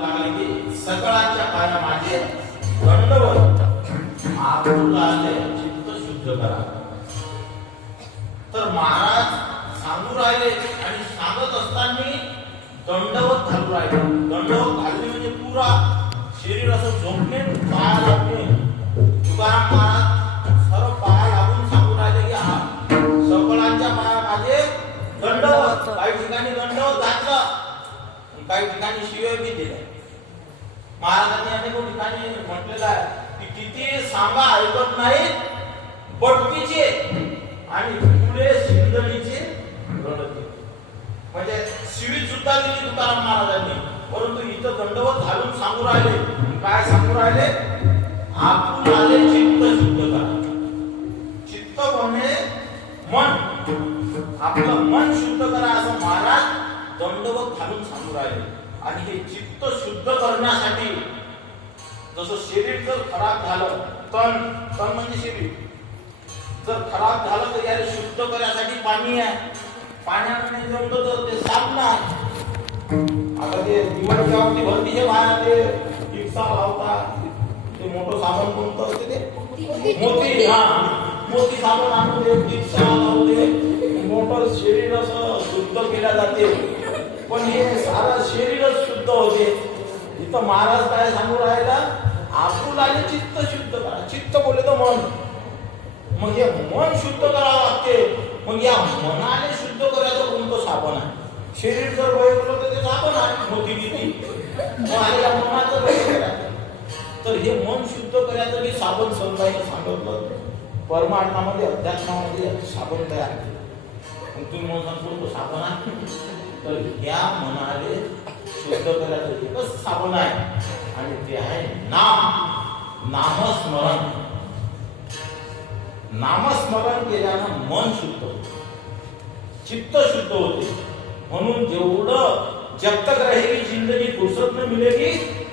सकाळच्या पाया माझे दंडवत आपुलाले चित्त शुद्ध करा. तर महाराज सांगू राहिले आणि सांगत असताना दंडवत घालू राहिले. दंडवत घालणे म्हणजे पुरा शरीर असं झोपणे, पाया लागणे. तुकाराम महाराज सर्व पाया लागून सांगू राहिले की हा सकाळच्या पाया माझे दंडवत. काही ठिकाणी दंडवत घातलं, काही ठिकाणी शिवे बी दिले. महाराजांनी अनेक ठिकाणी म्हटलेलं आहे की किती सांगा ऐकत नाहीत बटकीचे आणि पुढे शिंदडीचे रडते. म्हणजे शिवी सुद्धा दिली तुकाराम महाराजांनी, परंतु इथं दंडवत घालून सांगू राहिले. काय सांगू राहिले? आपण आले चित्त शुद्ध करा. चित्त म्हणजे मन, आपलं मन शुद्ध करा असं महाराज दंडवत घालून सांगू राहिले. आणि हे चित्त शुद्ध करण्यासाठी जसं शरीर जर खराब झालं, तन म्हणजे शरीर जर खराब झालं तर याला शुद्ध करण्यासाठी पाणी आहे. पाण्याने जमलं तर ते साफ नाही. आता ते दिवाळीच्या वरती भरतीचे बाहेर ते रिक्षा लावतात, ते मोठं साबण कोणतं असते ते मोती, हा मोती साबण आणून ते रिक्षा लावते, मोठं शरीर असं शुद्ध केल्या जाते. पण हे सारा शरीरच शुद्ध होते. इथं महाराज काय सांगू राहिला? आपुलाले चित्त शुद्ध करा. चित्त बोले तर मन, मग हे मन शुद्ध करावं लागते. मग या मनाने शुद्ध करायचं कोणतं साबण आहे? शरीर जर वैगलं तर ते साबण आहे मोठी किती, आणि या मनाचं करायचं. तर हे मन शुद्ध करायचं की साबण समजायला सांगितलं. परमार्थामध्ये अध्यात्मामध्ये साबण तयार केलं. मग तुम्ही म्हणून सांगतो साबण आहे, तर या मनाले शुद्ध करायचं एकच साबण आहे आणि ते आहे नाम, नामस्मरण. नामस्मरण केल्यानं मन शुद्ध होते, चित्त शुद्ध होते. म्हणून जेवढं जब तक रहेगी जिंदगी फुर्सत में मिलेगी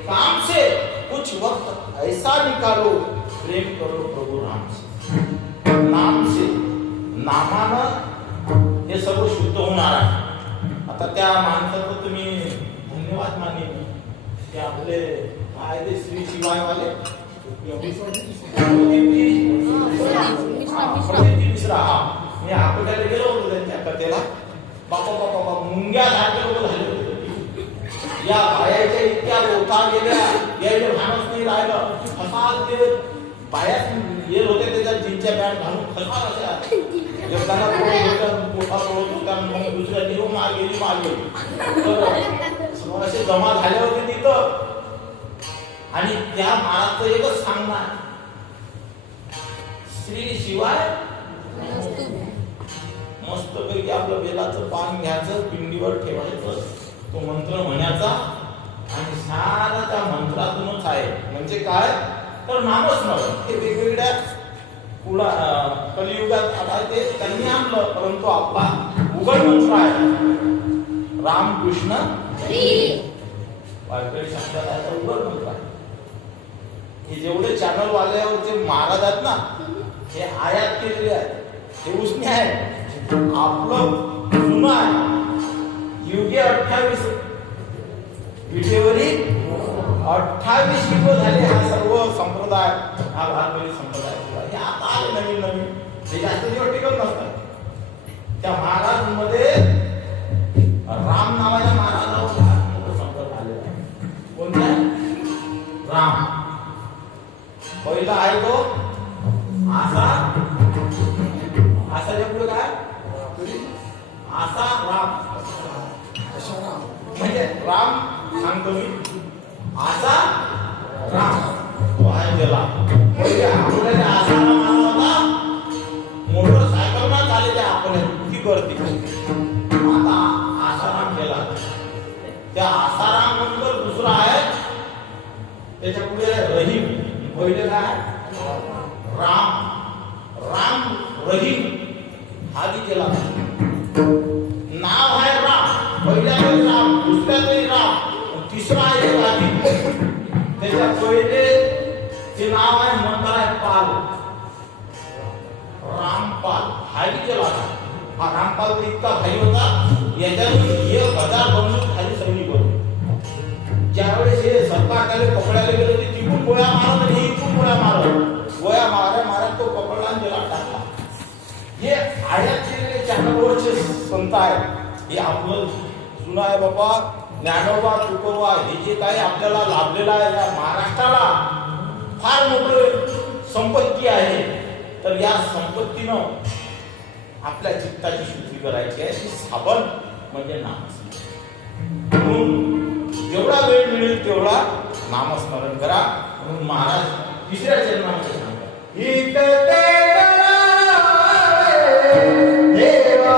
काम से कुछ वक्त ऐसा निकालो प्रेम करो प्रभु राम से. नाम से, नामानं हे सर्व शुद्ध होणार आहे. आता त्या माणसाचं तुम्ही धन्यवाद माने ते आपले काय ते श्री शिवाय वाले मी आपल्याला गेलो होतो त्यांच्या कथेला. बापा बापा बापा मुंग्या सारखे लोक झाले होते. या बायाच्या इतक्या लोका गेल्या, यायला भानच नाही राहिलं. फसाल ते बायात येत होते त्याच्यात जीनच्या पॅन्ट घालून फसाल अशा जगताना पोटा तोडत होत्या. मग दुसऱ्या दिवस मार गेली. तर असे जमा झाले होते तिथं. आणि त्या महाराजचं एकच सांगणार, श्री शिवाय मस्तपैकी आपलं बेलाचं पान घ्यायचं, पिंडीवर ठेवायचं, तो मंत्र म्हणायचा आणि सारा त्या मंत्रातूनच आहे. म्हणजे काय? तर नामस्मरण. हे वेगवेगळ्या पुढा कलियुगात आता ते त्यांनी आणलं, परंतु आपला उघड मंत्र आहे रामकृष्ण वारकरी संप्रदायाचा उघड मंत्र आहे. हे जेवढे चॅनल वाल्यावरचे महाराज आहेत ना, हे आयात केलेले आहेत, हे उसने आहे. आपलं जुनं आहे. युगे 28 विटेवरी 28 युग झाले. हा सर्व संप्रदाय, हा वारकरी संप्रदाय हे आता आले नवीन नवीन, हे जास्त दिवस टिकत नसतात. त्या महाराज मध्ये राम नावाच्या महाराजावर मोठं संकट आलेलं आहे. कोणत्या? राम. पहिला आहे तो आसा. आसाच्या पुढे काय? आसा राम. म्हणजे राम सांगतो मी, आसा राम तो आहे त्याला. पहिले आपल्याला आसाराम आला होता, मोटरसायकल ना चालले आपल्याला ती करते. आता आसाराम केला. त्या आसाराम नंतर दुसरा आहे त्याच्या पुढे रहीम. पहिले काय? राम. राम रहीम आधी केला. नाव आहे राम. पहिल्या राम, दुसऱ्या राम, तिसरा आहे आधी. त्याच्या पहिले ते नाव आहे मंत्र आहे पाल. रामपाल हाही केला. हा रामपाल तर इतका भाई होता, याच्यातून 1000 बंदूक खाली सैनिक होते. ज्या ज्यावेळेस हे सरकार त्याला पकडायला गेलं ते तिकून गोळ्या मारत आणि हे इथून गोळ्या मारत गोळ्या मारत तो पकडला आणि त्याला टाकला. हे आयात केलेले 4 वर्षे संत आहे. हे आपलं जुनं आहे बाबा. ज्ञानोबा तुकोबा हे जे काही आपल्याला लाभलेलं आहे या महाराष्ट्राला फार मोठं संपत्ती आहे. तर या संपत्तीनं आपल्या चित्ताची शुद्धी करायची आहे. ती साबण म्हणजे नामस्मरण. म्हणून जेवढा वेळ मिळेल तेवढा नामस्मरण करा. म्हणून महाराज 3ऱ्या चरणामध्ये सांगतात देवा